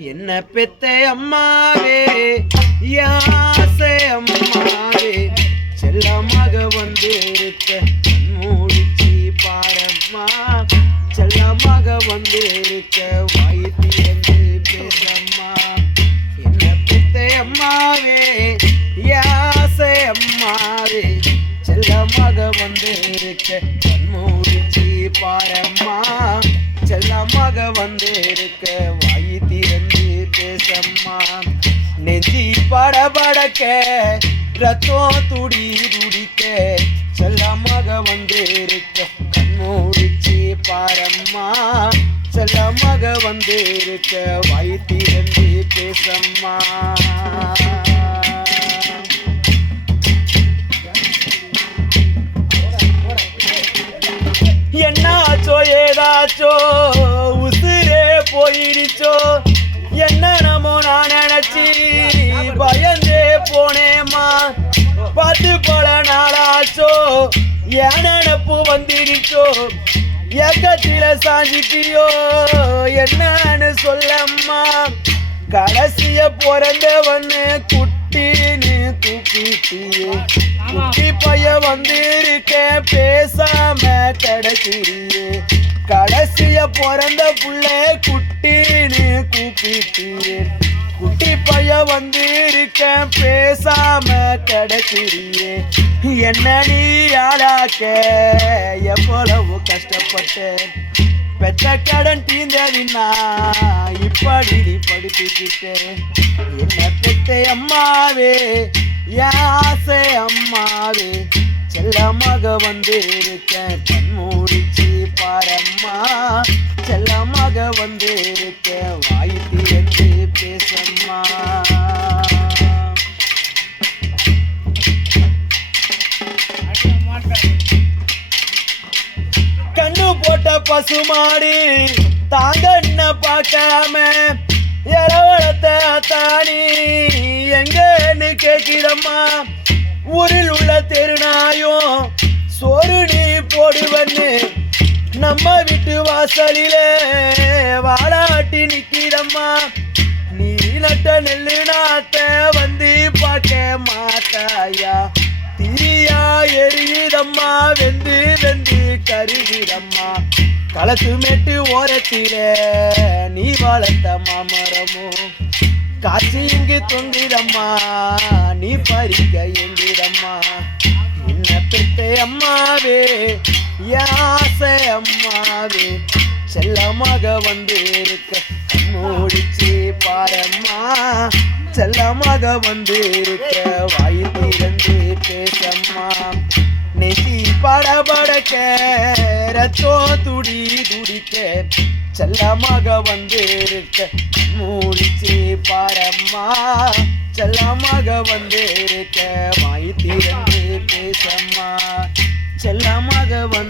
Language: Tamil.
என்ன பெத்த அம்மாவே யாசை அம்மாவே செல்லமாக வந்து இருக்க மூடிச்சி பாரம்மா செல்லமாக வந்து இருக்க வாய்த்தி வந்து பேசம்மா என்ன பெத்த அம்மாவே யாசை அம்மாவே செல்லமாக வந்து இருக்க மூடிச்சி பாரம்மா செல்லமாக வந்து இருக்க வாய் திறந்து பேசம்மா நெஞ்சி படபடக்க ரத்தம் துடி துடிக்க செல்லமாக வந்து இருக்க கண்மூடிச்சி பாரம்மா செல்லமாக வந்து இருக்க வாய் திறந்து பேசம்மா என்னாச்சோ ஏதாச்சோ உசுரே போயிடுச்சோ என்னமோ நான் நினைச்சி பயந்தே போனேம்மா பார்த்து போல நாளாச்சோ என் நினப்பு வந்துடுச்சோ ஏக்கத்தில சாஞ்சிட்டியோ என்னன்னு சொல்லம்மா கடைசிய பிறந்தவன்னு குட்டின்னு தூக்கிட்டியே குட்டி பைய வந்திருக்க பேசாம கிடைச்சிரியே கடைசிய பிறந்த புள்ள குட்டின்னு கூப்பிட்டியே குட்டி பைய வந்திருக்க பேசாம கிடைச்சிரியே என்ன நீ ஆளாக்க எவ்வளவு கஷ்டப்பட்டேன் பெற்ற கடன் தீந்ததின்னா இப்படி நீ படிச்சுக்கிட்டேன் என்ன பெத்த அம்மாவே யாசை அம்மாவே செல்லமாக வந்து இருக்கேன் கண்மூடிச்சி பாரம்மா செல்லமாக வந்து இருக்கேன் வாய் திறந்து பேசம்மா கண்ணு போட்ட பசுமாடி தாங்க என்ன பார்க்காம இளவளத்த தானி எங்கன்னு கேட்கிறம்மா ஊரில் உள்ள தெருநாயும் சோறு நீ போடுவன்னு நம்ம வீட்டு வாசலில வாழாட்டி நிக்கிறம்மா நீ நட்ட நெல்லு நாத்த வந்து பார்க்க மாட்டாயா தீயா எரியுதம்மா வெந்து வெந்து கருகிடம்மா களத்து மேட்டு ஓரத்திலே நீ வளர்த்த மாமரமோ காட்சி இங்கு தொங்குதம்மா நீ பறிக்க எங்கிடம்மா என்ன பெத்த அம்மாவே யாசை அம்மாவே செல்லமாக வந்து இருக்க மூடிச்சி பாரம்மா செல்லமாக வந்து இருக்க வாய் திறந்து பேசம்மா நெசி படபடக்க ரத்தோ துடி துடிக்க செல்லமாக வந்து இருக்க மூடிச்சி பாரம்மா செல்லமாக வந்து இருக்க வாய் திறந்து பேசம்மா செல்லமாக வந்து